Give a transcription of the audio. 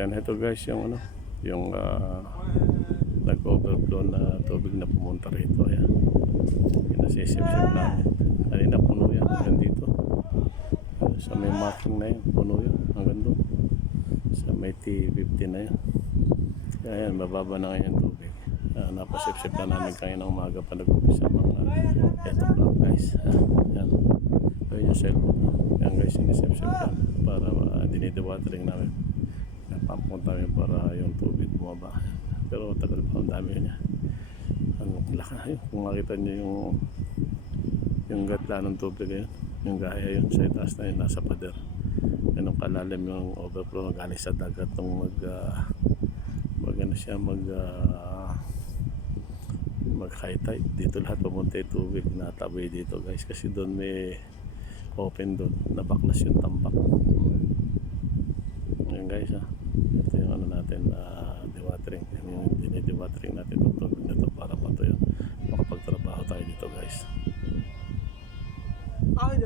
Yan, ito guys yung ano, yung nag-overflow na tubig na pumunta rito. Ayan, pinasisip-sip namin. Kanina puno yan hanggang dito. Sa may marking na yun, puno yun hanggang doon. Sa may T50 na yun. Kaya yan, bababa na ngayon tubig. Napasip-sip na namin kanina umaga pa nag-umpisa mga 8 o'clock guys. Yan. So yung cellphone. Yan guys, sinisip-sip yan para dinidewatering namin. Napapun namin para yung tubig bumaba. Pero tagal pa, ang dami niya. Ang laki. Kung makita nyo yung gatla ng tubig yun, yung gaya yun sa itaas na yun, nasa pader. Yan ang kalalim yung overflow galing sa dagat nung ano siya, mag high tide. Dito lahat pumunta yung tubig, nataboy dito guys, kasi doon may open doon, nabaklas yung tambak. Yan guys